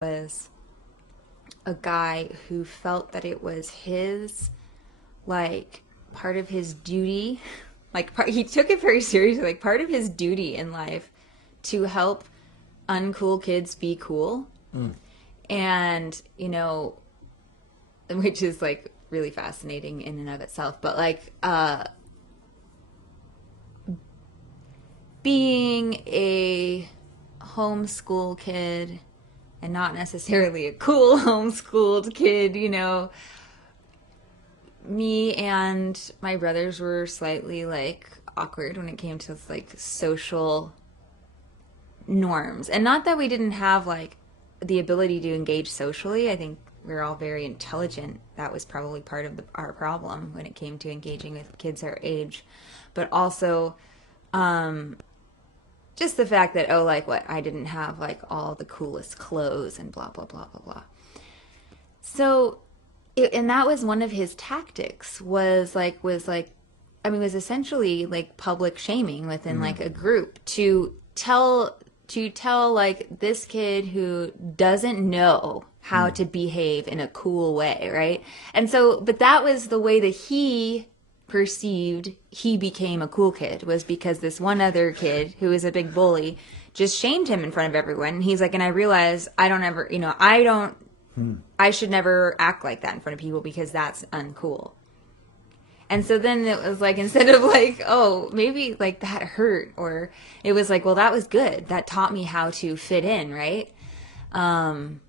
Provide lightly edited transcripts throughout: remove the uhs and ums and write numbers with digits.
was a guy who felt that it was his, like, part of his duty, he took it very seriously, like part of his duty in life to help uncool kids be cool. And, which is like really fascinating in and of itself, but being a homeschool kid and not necessarily a cool homeschooled kid, me and my brothers were slightly like awkward when it came to like social norms. And not that we didn't have like the ability to engage socially. I think we were all very intelligent. That was probably part of our problem when it came to engaging with kids our age. But also, just the fact that, I didn't have like all the coolest clothes and blah, blah, blah, blah, blah. So, and that was one of his tactics was essentially like public shaming within like a group to tell like this kid who doesn't know how to behave in a cool way, right? And so, but that was the way that he perceived he became a cool kid, was because this one other kid who was a big bully just shamed him in front of everyone. And he's like, and I realized I should never act like that in front of people because that's uncool. And so then it was like, instead of like, oh, maybe like that hurt, or it was like, well, that was good. That taught me how to fit in, right? And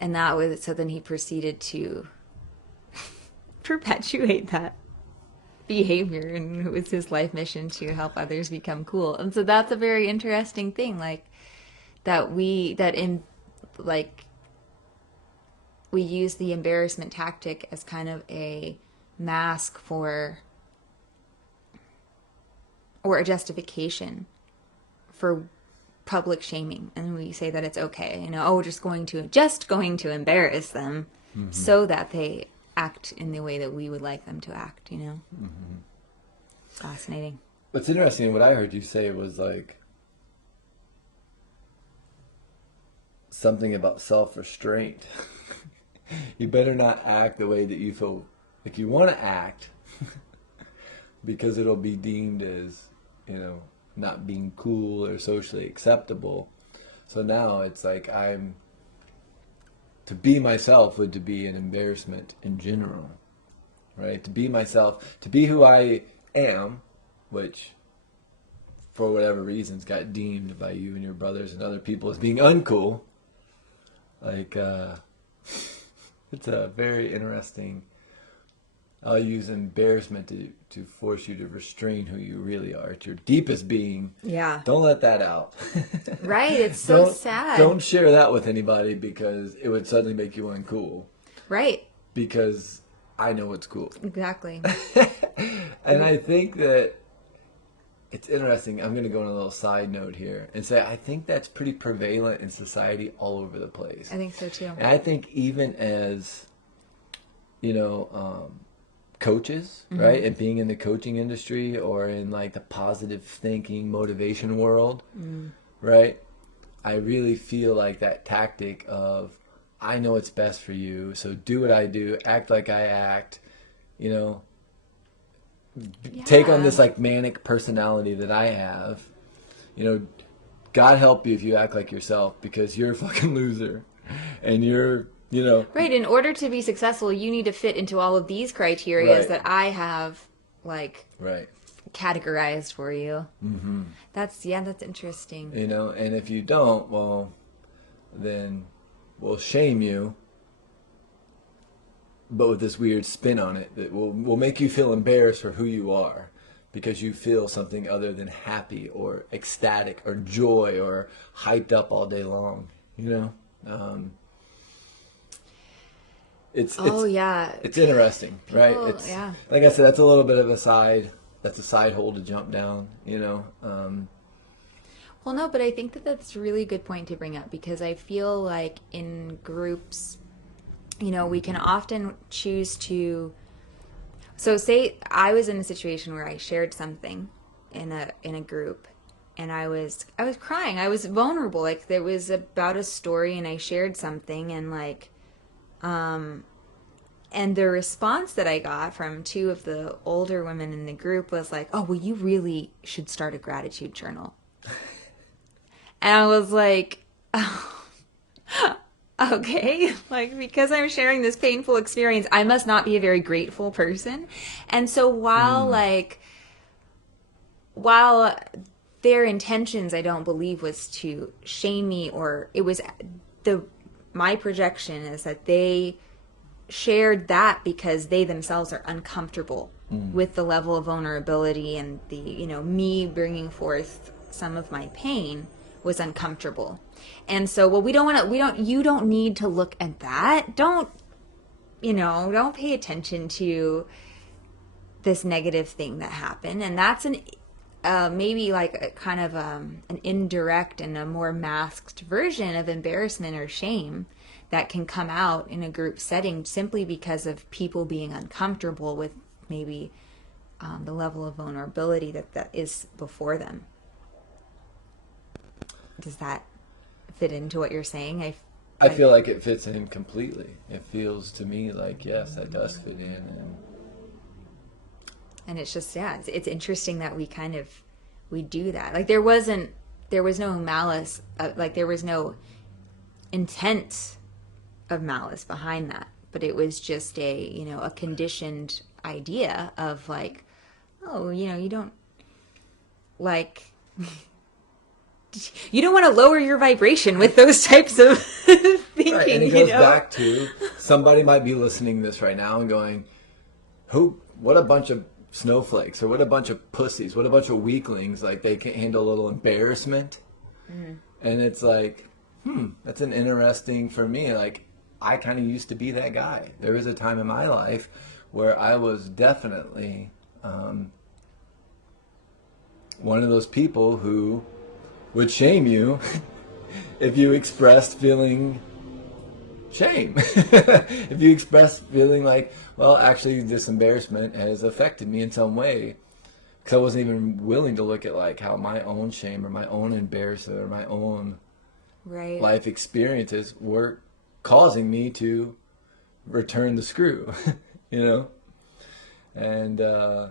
that was, so then he proceeded to perpetuate that behavior, and it was his life mission to help others become cool. And so that's a very interesting thing, like we use the embarrassment tactic as kind of a mask for, or a justification for public shaming, and we say that it's okay, we're just going to embarrass them so that they act in the way that we would like them to act. Fascinating. What's interesting, what I heard you say was like something about self-restraint. You better not act the way that you feel like you want to act because it'll be deemed as, not being cool or socially acceptable. So now it's like to be myself would to be an embarrassment in general, right? To be myself, to be who I am, which for whatever reasons got deemed by you and your brothers and other people as being uncool. Like, it's a very interesting. I'll use embarrassment to force you to restrain who you really are. It's your deepest being. Yeah. Don't let that out. Right. It's so sad. Don't share that with anybody because it would suddenly make you uncool. Right. Because I know what's cool. Exactly. And I think that it's interesting. I'm going to go on a little side note here and say I think that's pretty prevalent in society all over the place. I think so too. And I think even as, coaches, right? And being in the coaching industry or in like the positive thinking, motivation world, right? I really feel like that tactic of, I know what's best for you, so do what I do, act like I act, take on this like manic personality that I have, God help you if you act like yourself because you're a fucking loser and you're, Right. In order to be successful, you need to fit into all of these criteria that I have, categorized for you. Mm-hmm. That's interesting. And if you don't, well, then we'll shame you, but with this weird spin on it that will make you feel embarrassed for who you are because you feel something other than happy or ecstatic or joy or hyped up all day long, It's interesting, right? It's, like I said, that's a little bit of a side hole to jump down, Well, no, but I think that that's a really good point to bring up because I feel like in groups, we can often choose to. So say I was in a situation where I shared something in a group and I was crying. I was vulnerable. Like there was about a story, and I shared something, and like, and the response that I got from two of the older women in the group was like, "Oh, well, you really should start a gratitude journal." And I was like, oh, okay, like because I'm sharing this painful experience, I must not be a very grateful person. And so while their intentions, I don't believe, was to shame me, or it was my projection is that they shared that because they themselves are uncomfortable with the level of vulnerability, and the, me bringing forth some of my pain was uncomfortable. And so, well, you don't need to look at that. Don't pay attention to this negative thing that happened. And that's maybe like a kind of an indirect and a more masked version of embarrassment or shame that can come out in a group setting simply because of people being uncomfortable with maybe the level of vulnerability that is before them. Does that fit into what you're saying? I feel like it fits in completely. It feels to me like, yes, that does fit in. And it's just, yeah, it's interesting that we do that. Like there was no malice, like there was no intent of malice behind that, but it was just a conditioned idea of like, oh, you don't like you don't want to lower your vibration with those types of thinking. Right, and it goes back to somebody might be listening to this right now and going, what a bunch of snowflakes, or what a bunch of pussies, what a bunch of weaklings, like they can't handle a little embarrassment. And it's like, that's an interesting, for me, like I kind of used to be that guy. There was a time in my life where I was definitely one of those people who would shame you if you expressed feeling shame. If you expressed feeling like, well, actually this embarrassment has affected me in some way, because I wasn't even willing to look at like how my own shame or my own embarrassment or my own life experiences were causing me to return the screw, and so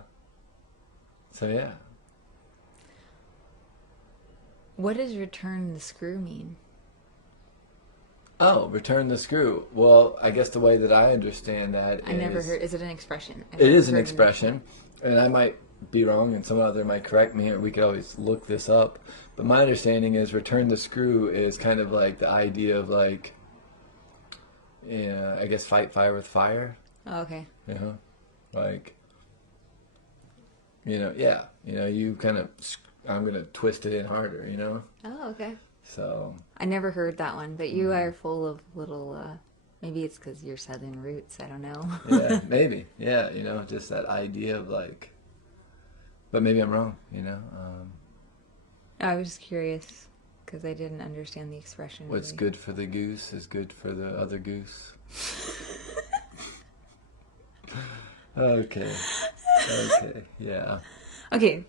yeah. What does return the screw mean? Oh, return the screw. Well, I guess the way that I understand that I never heard. Is it an expression? It is an expression, and I might be wrong, and someone out there might correct me, or we could always look this up. But my understanding is return the screw is kind of like the idea of like, I guess fight fire with fire. Oh, okay. Like, you kind of, I'm going to twist it in harder, Oh, okay. So. I never heard that one, but you are full of little, maybe it's because you're Southern roots, I don't know. Yeah, maybe. Yeah, just that idea of like, but maybe I'm wrong, I was just curious because I didn't understand the expression. What's really. good for the goose is good for the other goose. Okay, yeah. Okay.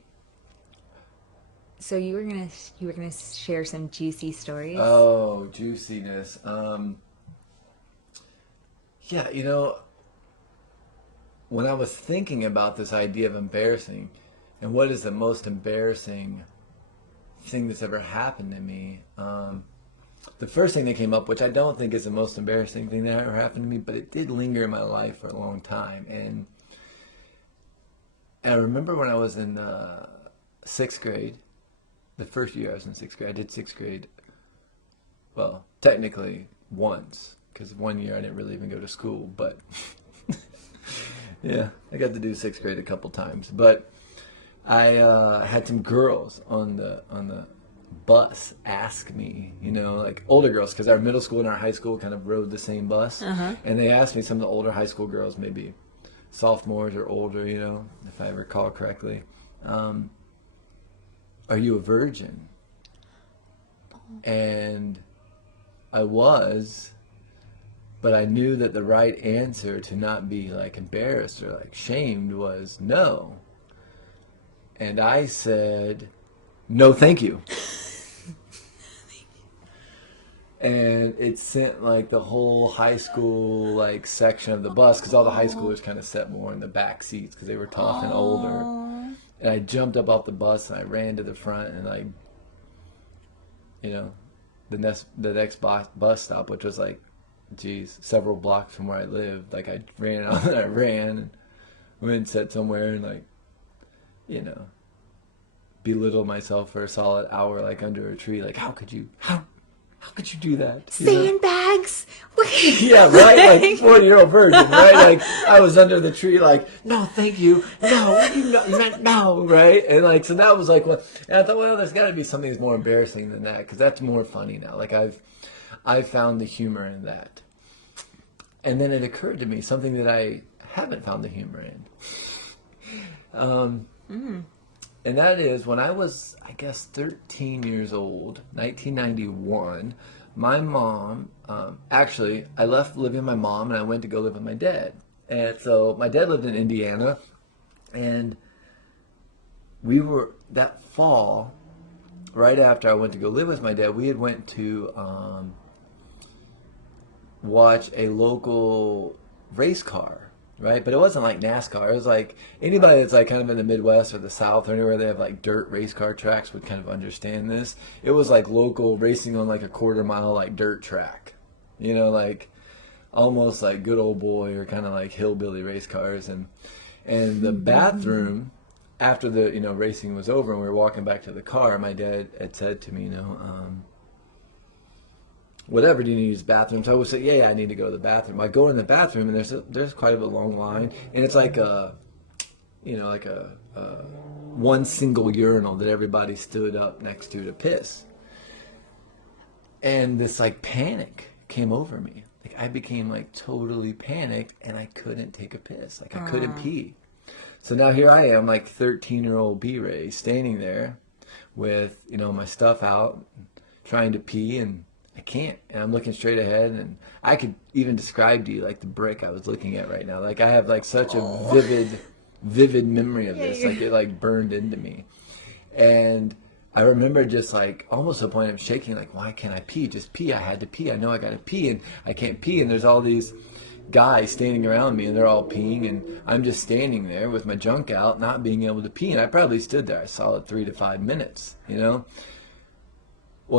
So you were gonna share some juicy stories. Oh, juiciness. Yeah, when I was thinking about this idea of embarrassing, and what is the most embarrassing thing that's ever happened to me, the first thing that came up, which I don't think is the most embarrassing thing that ever happened to me, but it did linger in my life for a long time, and I remember when I was in 6th grade. The first year I was in 6th grade, I did 6th grade, well, technically once, because one year I didn't really even go to school, but yeah, I got to do 6th grade a couple times. But I had some girls on the bus ask me, like older girls, because our middle school and our high school kind of rode the same bus, and they asked me, some of the older high school girls, maybe sophomores or older, if I recall correctly, are you a virgin? And I was, but I knew that the right answer to not be like embarrassed or like shamed was no. And I said, no thank you. And it sent like the whole high school like section of the bus, because all the high schoolers kind of sat more in the back seats because they were tough and older. And I jumped up off the bus and I ran to the front, and like, the next bus stop, which was like, geez, several blocks from where I lived. Like I ran out and I ran and went and sat somewhere and like, belittle myself for a solid hour, like under a tree. Like, how could you do that? Sandbags. Yeah, right. Like 40-year-old virgin, right? Like I was under the tree, like, no, thank you, no, you meant no, right? And like, so that was like what. And I thought, well, there's got to be something that's more embarrassing than that, because that's more funny now. Like I've found the humor in that. And then it occurred to me something that I haven't found the humor in. And that is when I was, I guess, 13 years old, 1991, my mom, actually, I left living with my mom and I went to go live with my dad. And so my dad lived in Indiana, and we were, that fall, right after I went to go live with my dad, we had went to watch a local race car, right? But it wasn't like NASCAR. It was like anybody that's like kind of in the Midwest or the South or anywhere they have like dirt race car tracks would kind of understand this. It was like local racing on like a quarter-mile like dirt track, like almost like good old boy or kind of like hillbilly race cars. And the bathroom after the racing was over and we were walking back to the car, my dad had said to me, whatever, do you need to use the bathroom? So I would say, yeah, I need to go to the bathroom. I go in the bathroom and there's quite a long line, and it's like a one single urinal that everybody stood up next to piss. And this like panic came over me. Like I became like totally panicked, and I couldn't take a piss. Like I couldn't pee. So now here I am, like 13-year-old B-Ray, standing there with my stuff out, trying to pee, and I can't. And I'm looking straight ahead, and I could even describe to you like the brick I was looking at right now. Like I have like such a vivid memory of this. Like it like burned into me. And I remember just like almost to the point of shaking, like, why can't I pee? Just pee. I had to pee. I know I got to pee, and I can't pee. And there's all these guys standing around me, and they're all peeing, and I'm just standing there with my junk out, not being able to pee. And I probably stood there a solid 3 to 5 minutes, Well,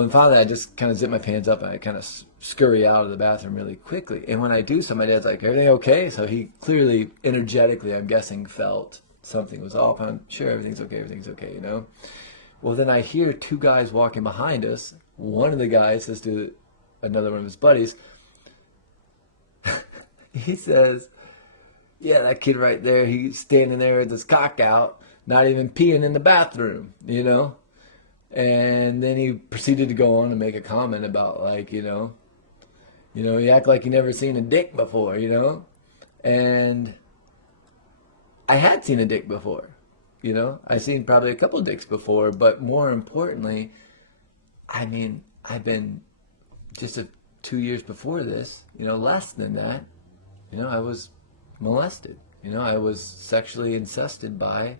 and finally, I just kind of zip my pants up and I kind of scurry out of the bathroom really quickly. And when I do so, my dad's like, everything okay? So he clearly, energetically, I'm guessing, felt something was off. I'm sure everything's okay, Well, then I hear 2 guys walking behind us. One of the guys says to another one of his buddies, he says, yeah, that kid right there, he's standing there with his cock out, not even peeing in the bathroom, And then he proceeded to go on and make a comment about like, you act like you never seen a dick before, And I had seen a dick before, I seen probably a couple of dicks before, but more importantly, I mean, I've been just 2 years before this, less than that, I was molested, I was sexually incested by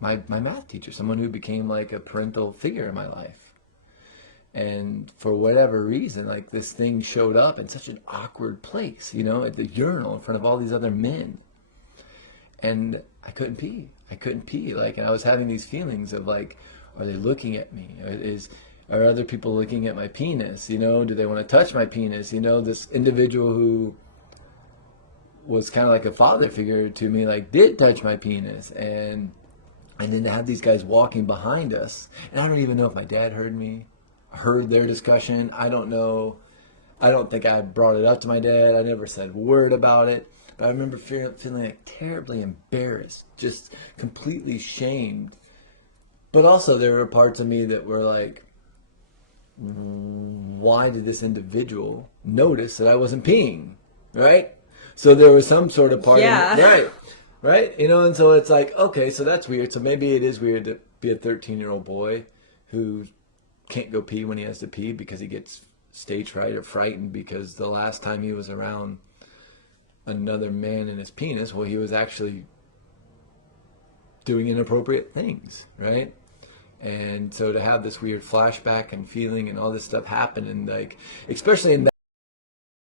my math teacher, someone who became like a parental figure in my life. And for whatever reason, like this thing showed up in such an awkward place, at the urinal in front of all these other men. And I couldn't pee. Like, and I was having these feelings of like, are they looking at me? Are other people looking at my penis? Do they want to touch my penis? This individual who was kind of like a father figure to me, like did touch my penis. And then to have these guys walking behind us, and I don't even know if my dad heard their discussion. I don't know. I don't think I brought it up to my dad. I never said a word about it. But I remember feeling like terribly embarrassed, just completely shamed. But also there were parts of me that were like, why did this individual notice that I wasn't peeing, right? So there was some sort of part of me, right? And so it's like, okay, so that's weird. So maybe it is weird to be a 13-year-old boy who can't go pee when he has to pee because he gets stage fright or frightened because the last time he was around another man and his penis, well, he was actually doing inappropriate things, right? And so to have this weird flashback and feeling and all this stuff happen, and like, especially in